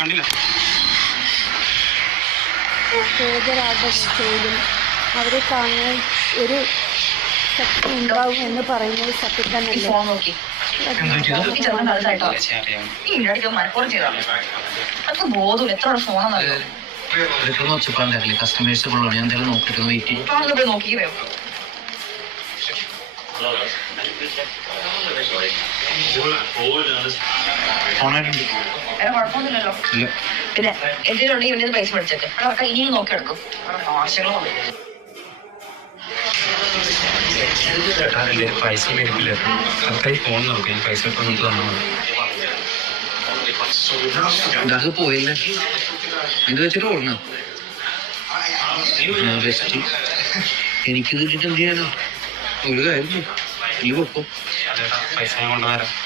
കണ്ടില്ല അവരെ കാണാൻ ഒരു ശക്തി ഉണ്ടാവും എന്ന് പറയുന്നത് സത്യം തന്നെ. ഫോൺ നോക്കി അതൊക്കെ ബോധമില്ല. എത്ര ഫോണെന്നറിയോ? കസ്റ്റമേഴ്സ് ഞാൻ എന്തായാലും നോക്കിയിട്ട് വെയിറ്റ് ചെയ്യും. നോക്കിയോ വേറെ കുഴപ്പമൊന്നുമില്ലല്ലോ. പിന്നെ എന്തെങ്കിലും ഉണ്ടെങ്കിൽ ഇവന്റെ പൈസ മേടിച്ചേക്കെ. അവിടെ ഇനിയും നോക്കിയെടുക്കും. ആശകളോ പൈസ മേടിക്കില്ല. കറക്റ്റായി ഫോൺ നോക്കി പൈസ ഇപ്പൊ നമുക്ക് തന്നു. ഇതൊക്കെ പോയില്ല. ഇത് വെച്ചിട്ട് ഓടണം. എനിക്ക് കിട്ടിട്ട് എന്ത് ചെയ്യാനോ? ഒരു കാര്യം നീ വെക്കും. പൈസ ഞാൻ കൊണ്ടുവരാം.